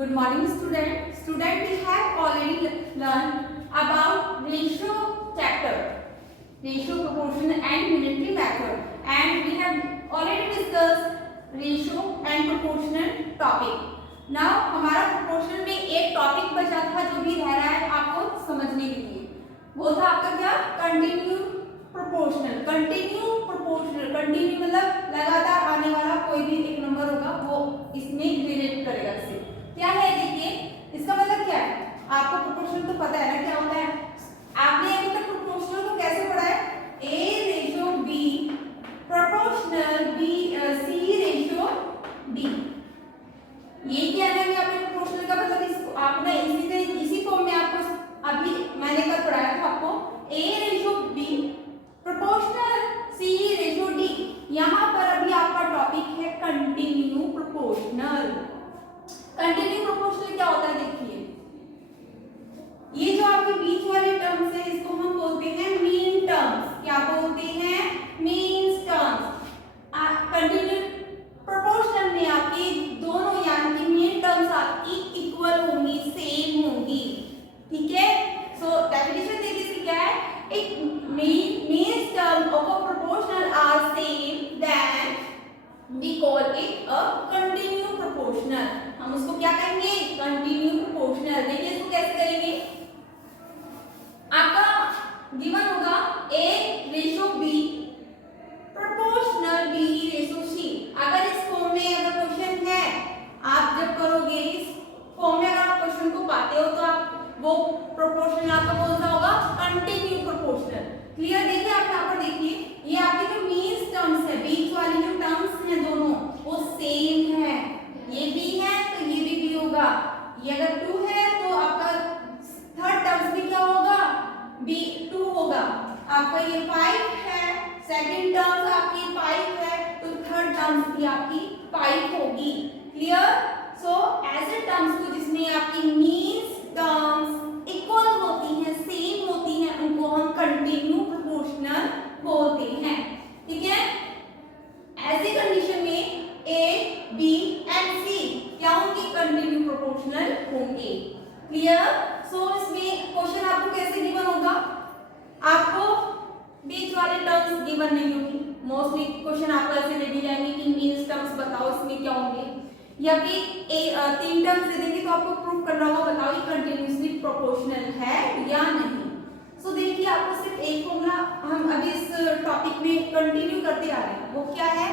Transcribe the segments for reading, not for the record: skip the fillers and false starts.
Good morning, student. Student, we have already learned about ratio chapter, ratio, proportion, and unitary method, and we have already discussed ratio and proportional topic. Now हमारा proportional में एक topic बचा था जो भी रह रहा है आपको समझने के लिए, वो था आपका क्या, continue proportional. Continue proportional, continue मतलब लगातार आने वाला कोई भी एक नंबर होगा वो इसमें रिलेट करेगा इससे। क्या है देखिए, इसका मतलब क्या है, आपको प्रोपोर्शनल तो पता है ना क्या होता है। आपने अभी तक प्रोपोर्शनल को कैसे पढ़ा है, A ratio B proportional B C ratio D। ये क्या है आपने प्रोपोर्शनल का मतलब, इसको आपने इसी फॉर्म में आपको अभी मैंने कल पढ़ाया था आपको, A ratio B proportional C ratio D। यहाँ पर अभी आपका टॉपिक है कंटिन्यू प्रोपोर्शनल। कंटिन्यू प्रोपोर्शनल क्या होता है देखिए, ये जो आपके बीच वाले टर्म्स है इसको हम बोलते हैं मीन टर्म्स। क्या बोलते हैं, मीन टर्म्स। कंटिन्यू प्रोपोर्शनल में आपके दोनों यानी कि मीन टर्म्स आपकी इक्वल होंगी, सेम होंगी, ठीक है। सो डेफिनेशन देखिए इसकी क्या है, एक mean term of a proportional are same then we call it a continue proportional. हम उसको क्या कहेंगे, कंटिन्यू प्रोपोर्शनल। देखिए इसको कैसे करेंगे, आपका गिवन होगा A ratio B proportional B ratio C। अगर इस फॉर्म में अगर क्वेश्चन है, आप जब करोगे इस फॉर्म में अगर आप क्वेश्चन को पाते हो तो आप वो प्रोपोर्शनल आपका कौन सा होगा, कंटिन्यू प्रोपोर्शनल। क्लियर। देखिए आप यहाँ पर देखिए, ये आपके जो मीन टर्म्स है, बीच वाली जो टर्म्स हैं दोनों वो सेम है। ये भी है तो ये भी होगा। ये अगर 2 है तो आपका थर्ड टर्म्स भी क्या होगा, B2 होगा। आपका ये 5 है, सेकंड टर्म्स आपकी 5 है तो थर्ड टर्म्स भी आपकी 5 होगी। क्लियर। सो ऐसे टर्म्स को जिसमें आपकी मीन्स टर्म्स इक्वल होती हैं, सेम होती हैं, उनको हम कंटिन्यू प्रोपोर्शनल बोलते हैं, ठीक है। ऐसी कंडीशन में A, B and C क्या होंगे, कंटिन्यू प्रोपोर्शनल होंगे। क्लियर। सो इसमें क्वेश्चन आपको कैसे गिवन होगा, आपको बीच वाले टर्म्स गिवन नहीं होगी। मोस्टली क्वेश्चन आपको ऐसे दे दी जाएंगे कि मीन्स टर्म्स बताओ इसमें क्या होंगे, या फिर 3 टर्म्स दे देंगे तो आपको प्रूव करना होगा, बताओ ये कंटिन्यूअसली प्रोपोर्शनल है या नहीं। सो देखिए आपको सिर्फ एक फॉर्मूला हम अभी इस टॉपिक में कंटिन्यू करते आ रहे हैं, वो क्या है,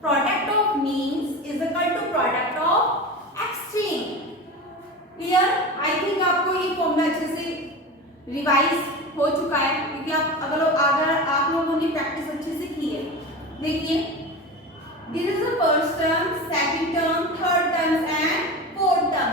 product of means is equal to product of extreme. Clear. I think आपको ये फॉर्मूला अच्छे से रिवाइज हो चुका है, क्योंकि अगर आप लोगों ने प्रैक्टिस अच्छे से की है। देखिए this is the first term, second term, third term and fourth term.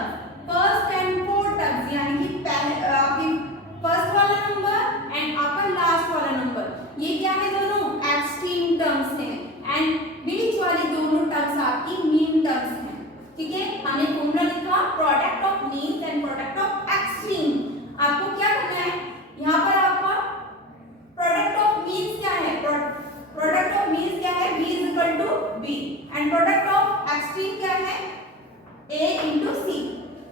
First and fourth terms यानी कि पहले आपकी फर्स्ट वाला नंबर एंड आपका लास्ट वाला नंबर, ये क्या है, दोनों एक्सट्रीम टर्म्स हैं एंड बीच वाली दोनों टर्म्स आपकी मीन टर्म्स हैं, ठीक है। हमने फॉर्मूला लिखा product of mean and product of extreme. आपको क्या करना है, यहाँ पर आपका प्रोडक्ट ऑफ मीन्स क्या है, प्रोडक्ट ऑफ मीन्स क्या है, B is equal to B and product of extreme क्या है, A इंटू C।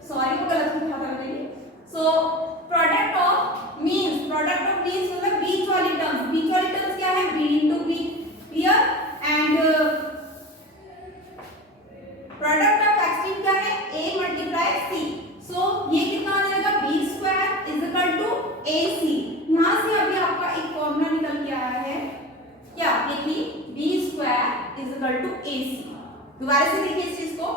सॉरी वो गलत लिखा था मैंने। सो प्रोडक्ट ऑफ मीन्स मतलब बीच वाली टर्म्स क्या है, B into B। Clear. And product of extreme क्या है, A मल्टीप्लाई C। सो ये कितना आ जाएगा, B square is equal to AC। यहाँ से अभी आपका एक फॉर्मूला निकल के आया है, क्या देखिए, B square is equal to AC। दोबारा से देखिए इस चीज को,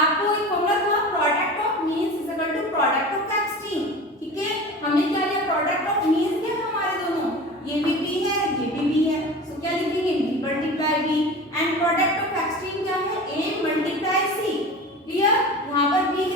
आपको एक फॉर्मूला था product of means is equal to product of extreme, ठीक है। हमने क्या लिया, प्रोडक्ट ऑफ मीन्स क्या हमारे दोनों, ये भी B है, ये भी B है, सो क्या लिखेंगे, B multiply B and product of extreme क्या है, A मल्टीप्लाई C। क्लियर। यहाँ पर B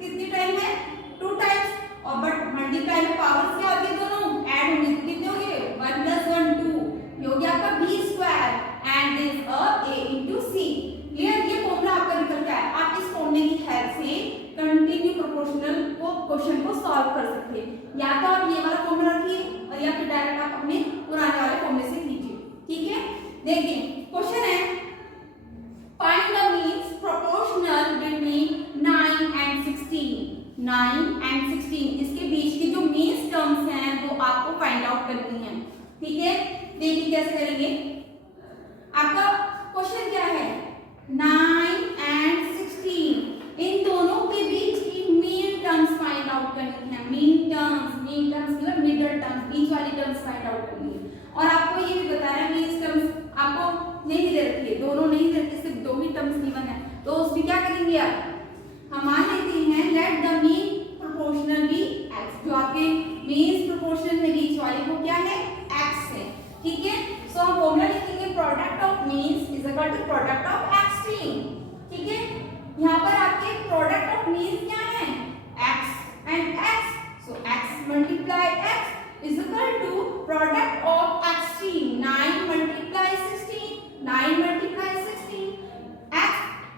कितनी टाइम है, 2 टाइम्स, और बट मल्टीप्लाई में पावर्स क्या होती है, दोनों ऐड होंगे तो कितने होंगे, 1 + 1 2, ये हो गया आपका B square and this A into C। Clear. ये फॉर्मूला आपका निकल के आया। आप इस फॉर्मूले की हेल्प से कंटिन्यू प्रोपोर्शनल को क्वेश्चन को सॉल्व कर सकते हैं, या तो आप ये वाला फॉर्मूला रखिए और या फिर डायरेक्ट आप अपने पुराने वाले फॉर्मूले से कीजिए, ठीक है। देखिए क्वेश्चन है, find the means proportional between कैसे करेंगे? आपका क्वेश्चन क्या है? 9 एंड 16 इन दोनों के बीच की मीन टर्म्स फाइंड आउट करनी है। मीन टर्म्स मतलब मिडल टर्म्स, बीच वाली टर्म्स फाइंड आउट करनी है। और आपको ये भी बताना है मीन टर्म्स आपको नहीं दे रखी है, दोनों नहीं दे रखी, सिर्फ 2 ही टर्म्स गिवन है। तो उसमें क्या करेंगे आप? हम मान लेते हैं let the mean proportional be x, जो आपके मीन प्रोपोर्शनल है बीच वाले वो क्या है? x है। ठीक है, सो हम फॉर्मूला लिखेंगे product of means is equal to product of extreme. ठीक है, यहाँ पर आपके प्रोडक्ट ऑफ मीन्स क्या है? x and x, so x multiply x is equal to product of extreme. 9 multiply 16, 9 multiply 16, x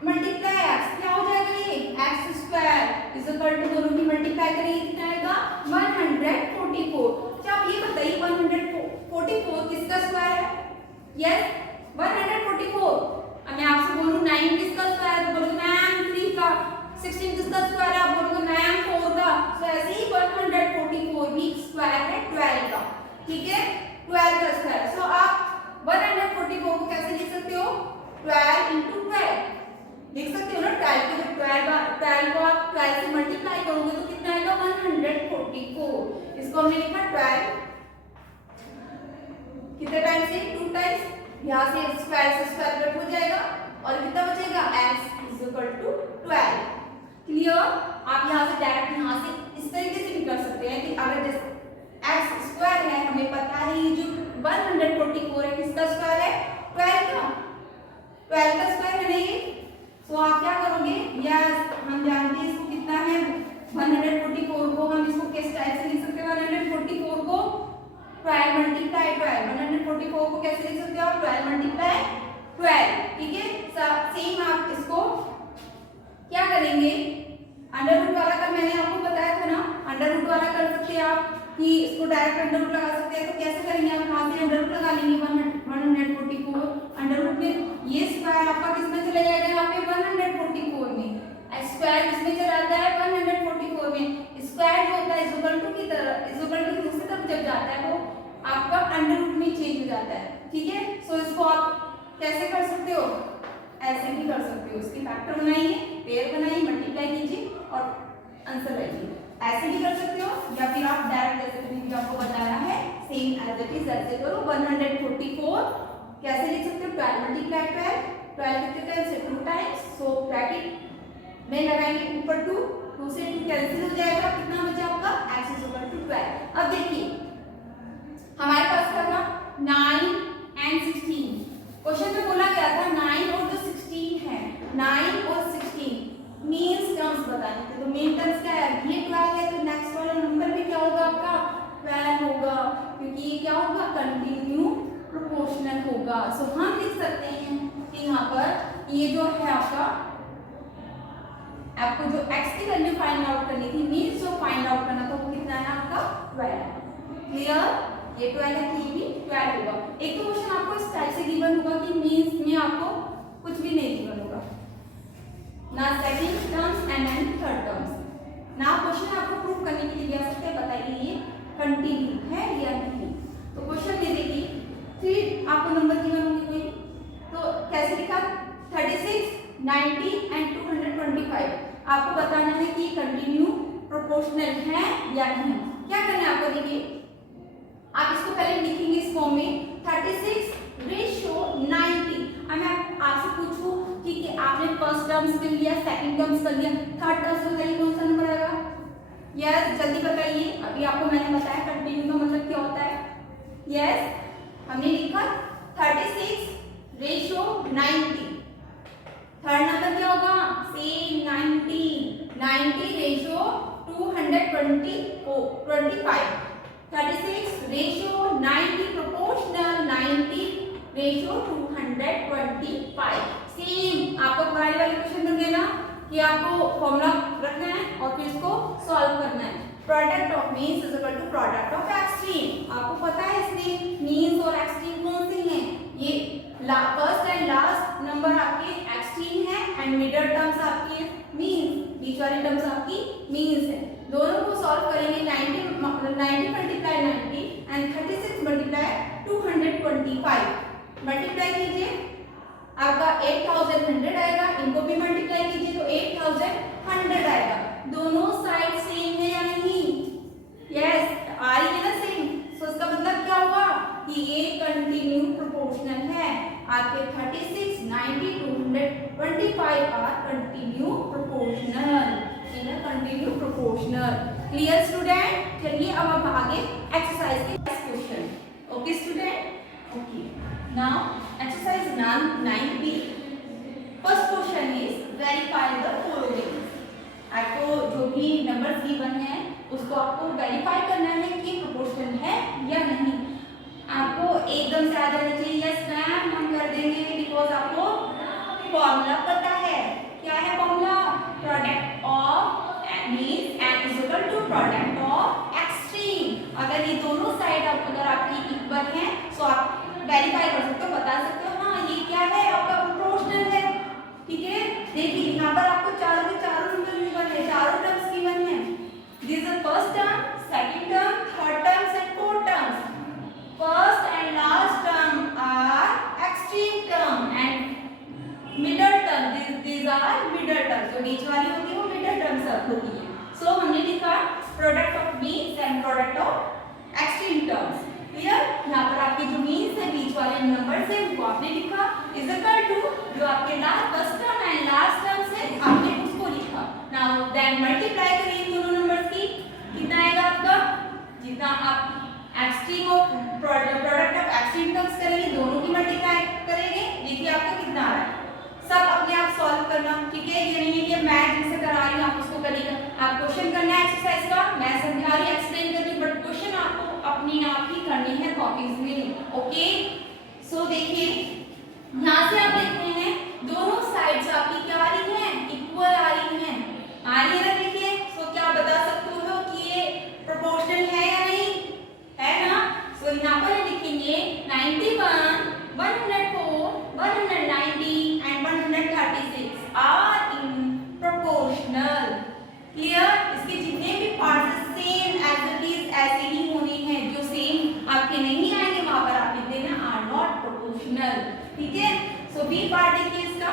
multiply x क्या हो जाएगा? ये x square is equal to दोनों की मल्टीप्लाई करेंगे कितना आएगा? 144। अच्छा आप ये बताइए 144 किसका स्क्वायर है? यस 144। अब मैं आपसे बोलूं 9 किसका स्क्वायर है, बोलोगे मैम 3 का। 16 किसका स्क्वायर है, आप बोलोगे मैम 4 का। तो ऐसे ही 144 भी स्क्वायर है 12 का। ठीक है, 12 का स्क्वायर। सो आप 144 को कैसे लिख सकते हो? 12 into 12 लिख सकते हो ना। 12 को जब 12 को आप 12 से मल्टीप्लाई करोगे तो कितना आएगा? 144। इसको हमने लिखा 12 कितने टाइम से? 2 टाइम्स। यहाँ से स्क्वायर से स्क्वायर कट हो जाएगा और कितना बचेगा? x is equal to 12। Clear? आप यहाँ से डायरेक्ट यहाँ से इस तरीके से भी कर सकते हैं कि अगर जैसे x स्क्वायर है, हमें पता है ये जो 144 है किसका स्क्वायर है? 12 का। 12 का स्क्वायर है नहीं। तो आप क्या करोगे? यस हम जानते हैं इसको कितना है 144 को हम इसको किस टाइप से लिख सकते हैं? 144 को 12 मल्टीप्लाई 12, 144 को कैसे लिख सकते हो आप? 12 मल्टीप्लाई 12। ठीक है, सेम आप इसको क्या करेंगे? अंडर रूट वाला का मैंने आपको बताया था ना, अंडर रूट वाला कर सकते हैं आप कि इसको डायरेक्ट अंडर रूट लगा सकते हैं। तो कैसे करेंगे आप? यहाँ से अंडर रूट लगा लेंगे 144 अंडर रूट में ये स्क्वायर आपका किसमें चला जाएगा? यहाँ पे 144 में। स्क्वायर किसमें चला जाता है? 144 में। स्क्वायर जो होता है इक्वल टू की तरह, इक्वल टू की दूसरी तरफ जब जाता है वो आपका अंडर रूट में चेंज हो जाता है। ठीक है, सो इसको आप कैसे कर सकते हो? ऐसे भी कर सकते हो। उसके फैक्टर बनाइए, पेयर बनाइए, मल्टीप्लाई कीजिए और आंसर लाइए। ऐसे भी कर सकते हो या फिर आप डायरेक्ट जैसे मैंने आपको बताया है सेम एज इट इज ऐसे करो। 144 कैसे लिख सकते हो? 12 मल्टीप्लाई 12, 12 कितने टाइम्स है? 2 टाइम्स। सो ब्रैकेट में लगाएंगे ऊपर 2 से 2 कैंसिल हो जाएगा। कितना बचा आपका? x is equal to 12। अब देखिए हमारे पास क्या था? 9 एंड 16। क्वेश्चन में बोला गया था 9 और जो 16 है, 9 और 16 मीन्स टर्म्स बताने थे। तो मीन टर्म्स क्या है? ये 12 है तो नेक्स्ट वाला नंबर भी क्या होगा आपका? 12 होगा, क्योंकि ये क्या होगा? कंटिन्यू प्रोपोर्शनल होगा। सो हम लिख सकते हैं कि यहाँ पर ये जो है आपको जो x की वैल्यू फाइंड आउट करनी थी, मीन्स जो फाइंड आउट करना था वो कितना है आपका? 12। क्लियर? ये 12 है तो ये भी 12 होगा। एक तो क्वेश्चन आपको इस टाइप से गिवन होगा कि मीन्स में आपको कुछ भी नहीं गिवन होगा, ना second terms and then third terms. ना क्वेश्चन आपको प्रूव करने के लिए दिया सकते हैं, बताइए ये कंटिन्यू है या नहीं। तो क्वेश्चन में देखिए फिर आपको नंबर गिवन होंगे कोई, तो कैसे लिखा? 36, 90 एंड 225। आपको बताना है कि कंटिन्यू प्रोपोर्शनल है या नहीं। क्या करना है आपको? देखिए आप इसको पहले लिखेंगे इस फॉर्म में 36 रेशियो 90। अब मैं आपसे पूछूं कि आपने फर्स्ट टर्म्स कर लिया, सेकंड टर्म्स कर लिया, थर्ड टर्म्स बताइए कौन सा नंबर आएगा? यस जल्दी बताइए। अभी आपको मैंने बताया कंटिन्यू का मतलब क्या होता है। यस हमने लिखा 36 रेशियो 90। थर्ड नंबर क्या होगा? Same 90 ratio 225। 36 ratio 90 proportional 90 ratio 225। Same आपको पुराने वाले क्वेश्चन में देना कि आपको फॉर्मूला रखना है और फिर इसको सॉल्व करना है। Product of means is equal to product of extreme. आपको पता है इसमें मीन्स और एक्सट्रीम कौन सी हैं? ये फर्स्ट एंड लास्ट नंबर आपके एक्सट्रीम है एंड मिडल टर्म्स आपकी मीन्स, बीच वाली टर्म्स आपकी मीन्स है। दोनों को सॉल्व करेंगे 90 मल्टीप्लाई 90 एंड 36 मल्टीप्लाई 225, मल्टीप्लाई कीजिए आपका 8100 आएगा, इनको भी मल्टीप्लाई कीजिए तो 8100 आएगा। दोनों साइड सेम है या नहीं? यस, आ रही है ना सेम। सो इसका मतलब क्या हुआ कि ये कंटिन्यू प्रोपोर्शनल है। आपके 36, 90, 225 are continue proportional, continue proportional. Clear student? चलिए अब हम आगे एक्सरसाइज के question. Okay student? Okay, now exercise 9b, first question is verify the following. आपको जो भी नंबर गिवन है उसको आपको वेरीफाई करना है कि प्रोपोर्शनल है या नहीं। आपको एकदम से आ जाना चाहिए यस मैम हम कर देंगे, बिकॉज आपको फॉर्मूला पता है। क्या है formula? Product of means n is equal to product of extreme. अगर ये दोनों साइड अगर आपकी इक्वल है तो आप वेरीफाई कर सकते हो, बता सकते हो हाँ ये क्या है आपका प्रोपोर्शनल है। ठीक है, देखिए यहाँ पर आपको चारों के चारों नंबर गिवन है, चारों टर्म्स गिवन है। This is first term, second term, third term and fourth terms. First and last term are extreme term and middle term, these are middle term. जो बीच वाली होती है वो मिडल टर्म सब होती है। सो हमने लिखा product of means and product of extreme terms. Clear? यहाँ पर आपके जो मीन्स है बीच वाले नंबर्स है वो आपने लिखा इज इक्वल टू जो आपके last first term and last term से आपने उसको लिखा। नाउ देन मल्टीप्लाई करिए इन दोनों नंबर्स की, कितना आएगा आपका? जितना आप extreme of product of extreme terms करेंगे दोनों की मल्टीप्लाई करेंगे, देखिए आपका कितना आ रहा है। सब अपने आप सॉल्व करना, ठीक है? ये नहीं है कि मैं जिनसे करा रही हूँ आप उसको करिएगा। आप क्वेश्चन करना है एक्सरसाइज का, मैं समझा रही एक्सप्लेन कर रही हूँ, बट क्वेश्चन आपको अपनी आप ही करनी है कॉपीज में। ओके, सो देखिए यहाँ से आप देखते हैं दोनों साइड्स आपकी क्या आ रही हैं? इक्वल आ रही हैं। आ रही है ना? देखिए, सो क्या बता सकते हो कि ये प्रोपोर्शनल है या नहीं है ना? सो यहाँ पर लिखेंगे 91, 104, 190 and 136 are in proportional. Clear? इसके जितने भी parts same as it is ऐसे ही होने हैं, जो सेम आपके नहीं आएंगे वहां पर आप लिख देना आर नॉट प्रोपोर्शनल। ठीक है? सो बी पार्ट देखिए इसका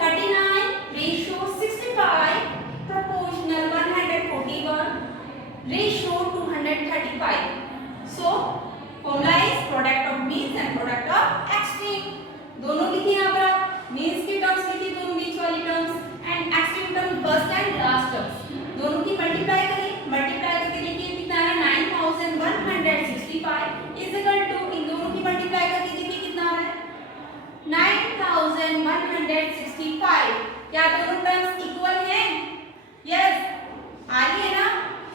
39 ratio 65 proportional 141 ratio 235। So formula is product of means and product of extreme. दोनों लिखिए यहाँ पर आप, मीन्स की टर्म्स लिखिए दोनों बीच वाली terms and extreme term first and last terms, दोनों की मल्टीप्लाई करिए। मल्टीप्लाई करके देखिए कितना है 9165 इज इक्वल टू इन दोनों की मल्टीप्लाई करके देखिए कितना आ रहा है 9165। क्या दोनों टर्म्स इक्वल हैं? यस, आ रही है ना?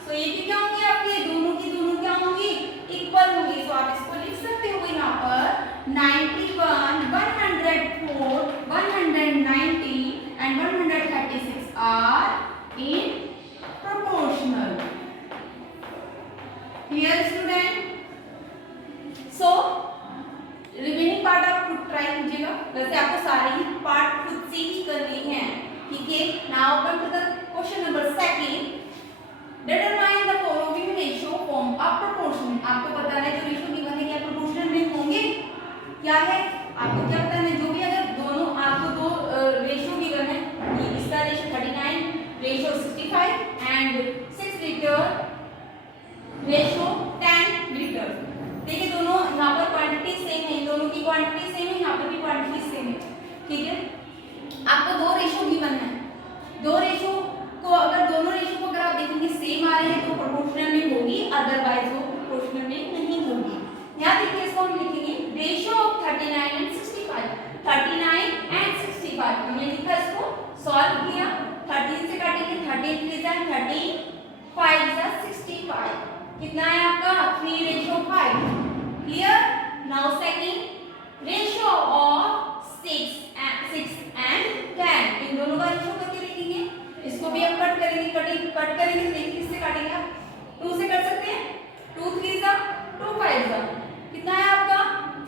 सो ये भी क्या होंगी आपके दोनों की दोनों क्या होंगी? इक्वल होंगी। सो आप इसको लिख सकते हो यहाँ पर 91, 104, 190 and 136 are in proportional. Clear student? So remaining part आप खुद ट्राई कीजिएगा, वैसे आपको सारे ही पार्ट खुद से ही करने हैं। ठीक है? Now come to the question number second, determine the following ratio form a proportion. आपको बताना है जो रेशियो गिवन है क्या प्रोपोर्शनल में होंगे? क्या है आपको क्या बताना है? जो भी अगर दोनों आपको दो रेशियो गिवन है, इसका ratio 39 ratio 65 and 6 litre ratio 10 litre. देखिए दोनों यहाँ पर क्वांटिटी सेम है, इन दोनों की क्वांटिटी सेम है, यहाँ पर भी क्वांटिटी सेम है। ठीक है? आपको दो रेशियो गिवन है, दो रेशियो को अगर दोनों रेशियो को अगर आप देखेंगे सेम आ रहे हैं तो प्रोपोर्शनल में होगी, अदरवाइज वो प्रोपोर्शनल में नहीं होगी। यहाँ देखिए इसको हम लिखेंगे रेशियो ऑफ 39 एंड 65। 39 एंड 65 हमने लिखा, इसको सॉल्व किया, 13 से काटेंगे 13 3 जा 13 5 जा 65, कितना है आपका 3:5। Clear? Now second ratio of 6 and 10, इन दोनों का रेशियो करके लिखेंगे। इसको भी हम कट करेंगे, कट करेंगे तो देखिए किससे काटेंगे आप? 2 से कर सकते हैं, 2 3 जा 2 5 जा, कितना है आपका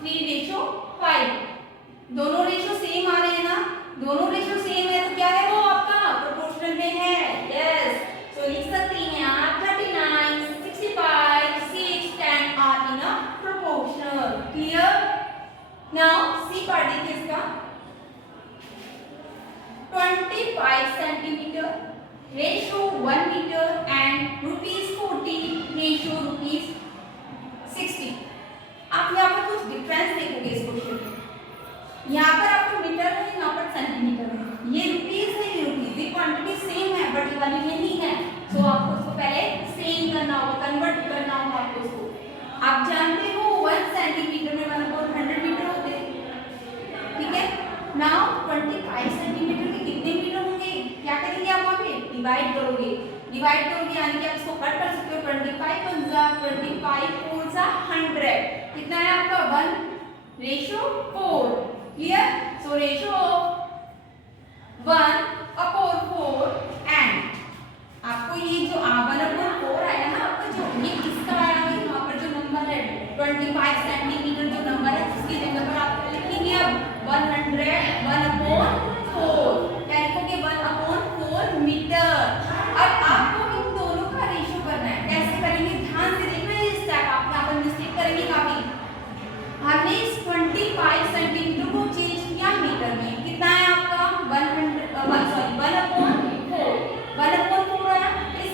3:5। दोनों रेशियो सेम आ रहे हैं ना? दोनों रेशियो सेम है तो क्या है वो आपका प्रोपोर्शनल में है। यस, सो लिख सकती हैं आप 39 65 6 10 are in 25 centimetre ratio 1 metre and ₹40 ratio ₹60। आप यहाँ पर कुछ डिफरेंस देखोगे इस क्वेश्चन में। यहाँ पर आपको मीटर है, यहाँ पर सेंटीमीटर है। ये रुपीस है, ये रुपीस, ये क्वांटिटी सेम है बट ये वाली ये नहीं है। तो आपको इसको पहले सेम करना होगा, कन्वर्ट करना होगा आपको इसको। आप जानते हो 1 सेंटीमीटर में 1/100 मीटर होते हैं, ठीक है। नाउ 25 सेंटीमीटर के कितने मीटर होंगे? क्या करेंगे आप वहाँ पे डिवाइड करोगे, यानी कि आप इसको कट कर सकते हो। 25 1 जा 25 4 जा 100। कितना है आपका 1:4। Clear? So ratio of 1/4 and आपको ये जो 1/4 आया ना, आपका जो ये किसका आया है, यहाँ पर जो नंबर है 25 सेंटीमीटर जो नंबर है उसकी जगह पर आप लिखेंगे अब 100 1/4। क्या लिखोगे 1/4 मीटर। अब आपको इन दोनों का रेशियो करना है। कैसे करेंगे ध्यान से देखना है। इस टाइप आप यहाँ पर मिस्टेक करेंगे काफी। हमने इस 25 सेंटीमीटर को चेंज किया मीटर में। कितना है आपका 1/4 है। इस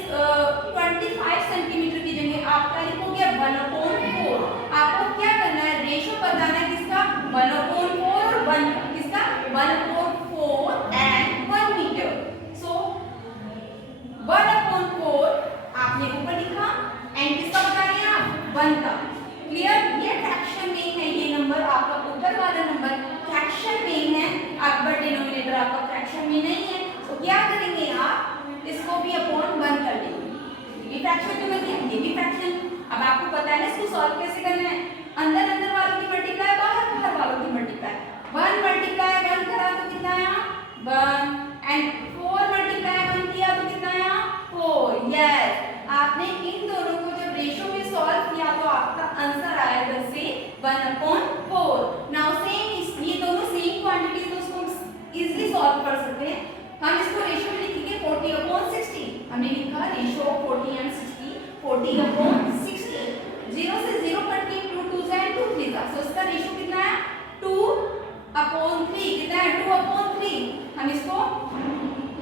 25 सेंटीमीटर की जगह आपका लिखोगे 1/4। आपको क्या करना है रेशियो बताना है किसका 1/4 और 1 का। किसका 1/4 एंड 1 मीटर। सो 1/4 आपने ऊपर लिखा एंड किसका बता रहे हैं आप 1 का। क्लियर? ये फ्रैक्शन में है, ये नंबर आपका ऊपर वाला नंबर फ्रैक्शन में है, आपका डिनोमिनेटर आपका फ्रैक्शन में नहीं है। तो क्या करेंगे आप इसको भी अपॉन 1 कर देंगे। ये फ्रैक्शन में है, ये भी फ्रैक्शन। अब आपको पता है ना इसको सॉल्व कैसे करना है। अंदर अंदर वालों की मल्टीप्लाई, बाहर बाहर वालों की मल्टीप्लाई। 1 मल्टीप्लाई 1 करा तो कितना आया 1 एंड 4 मल्टीप्लाई 1 किया तो कितना आया 4। यस, आपने इन दोनों को जब रेशियो में सॉल्व किया तो आपका आंसर आया 10 से 1/4। नाउ सेम ये दोनों सेम क्वांटिटीज तो उसको इजीली सॉल्व कर सकते हैं। हम इसको रेशियो में लिखेंगे 40/60। हमने लिखा रेशियो ऑफ 40 एंड 60 40/60। 0 से 0 कट के 2 2 जा 2 3 जा। सो इसका रेशियो कितना है 2/3। कितना है 2/3। हम इसको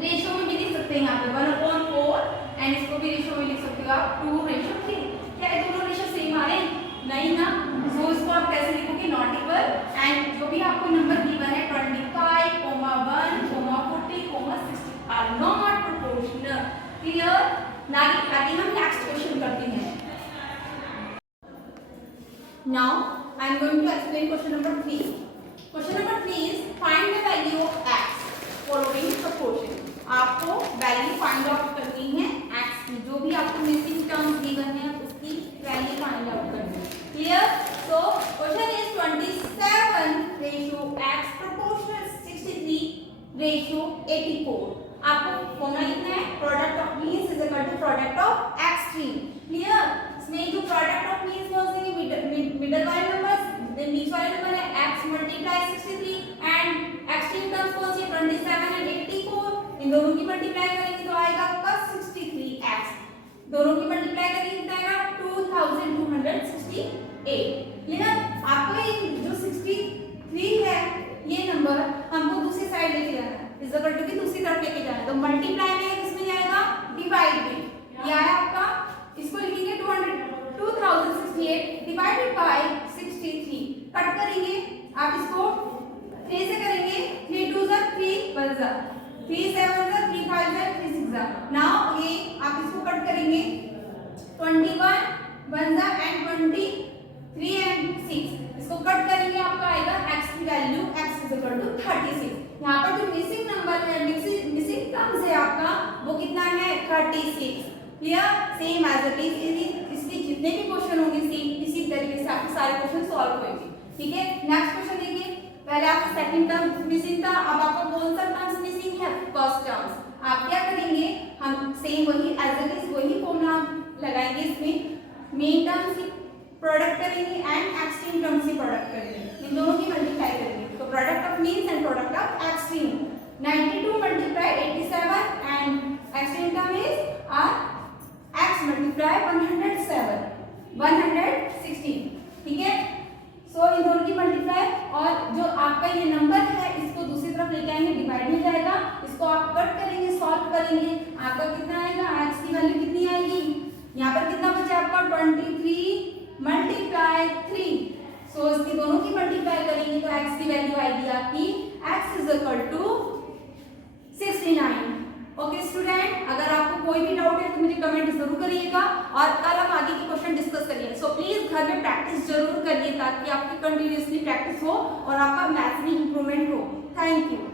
रेशियो में भी लिख सकते हैं, यहाँ पे 1/4 एंड इसको भी रेशियो में लिख सकते हो आप 2:3। क्या ये दोनों रेशियो सेम आ रहे हैं? नहीं ना। सो इसको आप कैसे लिखोगे नॉट इक्वल एंड जो भी आपको नंबर गिवन है 25, 1, 40, 60 आर नॉट प्रोपोर्शनल। क्लियर? आगे हम नेक्स्ट क्वेश्चन करते हैं। Now I am going to explain question number 3। Question number 3 is find the value of x following proportion. आपको वैल्यू फाइंड आउट करनी है x की, जो भी आपको मिसिंग टर्म्स गिवन है उसकी वैल्यू फाइंड आउट करनी है। Clear? So question is 27 ratio x proportional 63 ratio 84। आपको फॉर्मूला लिखना है product of means is equal to product of extreme. Clear? इसमें जो प्रोडक्ट ऑफ मीन्स में उसके मिडल वाले नंबर्स, बीच वाले नंबर है x multiply 63 and extreme terms कौन सी 27 एंड 84। इन दोनों की मल्टीप्लाई करेंगे तो आएगा आपका 63x। दोनों की मल्टीप्लाई करेंगे कितना आएगा 2268। क्लियर? आपको ये जो 63 है ये नंबर हमको दूसरी साइड लेके जाना है, इज इक्वल टू की दूसरी तरफ लेके जाना है। तो मल्टीप्लाई में किसमें जाएगा डिवाइड में। ये आया आपका, इसको लिखेंगे 2068 डिवाइडेड बाय 63। कट करेंगे आप इसको 3 से करेंगे, 3 2 जा 3 1 जा 3 7 जा 3 5 जा 3 6 जा। नाउ ये आप इसको कट करेंगे 21 1 जा एंड 23 एंड 6। इसको कट करेंगे आपका आएगा x की value x is equal to 36। यहाँ पर जो मिसिंग नंबर है मिसिंग टर्म्स है आपका वो कितना है 36। Clear? Same as it is. इसके जितने भी क्वेश्चन होंगे सेम इसी तरीके से आपके सारे क्वेश्चन सॉल्व होंगे। ठीक है? नेक्स्ट क्वेश्चन देखिए। पहले आपका सेकंड टर्म मिसिंग था, अब आपका कौन सा टर्म्स मिसिंग है फर्स्ट टर्म्स। आप क्या करेंगे हम सेम वही एज इट इज वही फॉर्मूला लगाएंगे। इसमें मेन टर्म्स की प्रोडक्ट करेंगे एंड एक्सट्रीम टर्म्स की प्रोडक्ट करेंगे, इन दोनों की मल्टीप्लाई करेंगे। तो product of means and product of extreme 92 multiply 87 and extreme term is are x multiply 116। ठीक है? सो इन दोनों की मल्टीप्लाई और जो आपका ये नंबर है इसको दूसरी तरफ लेके आएंगे, डिवाइड में जाएगा। इसको इसको आप कट करेंगे, सॉल्व करेंगे, आपका कितना आएगा, x की वैल्यू कितनी आएगी, यहाँ पर कितना बचा आपका 23 मल्टीप्लाई 3, सो इसकी दोनों की मल्टीप्लाई करेंगे तो x की वैल्यू आएगी आपकी x is equal to 69। Okay student, अगर आपको कोई भी डाउट है तो मुझे कमेंट जरूर करिएगा और कल हम आगे के क्वेश्चन डिस्कस करिए। सो प्लीज घर में प्रैक्टिस जरूर करिए ताकि आपकी कंटिन्यूअसली प्रैक्टिस हो और आपका मैथ में इंप्रूवमेंट हो। Thank you.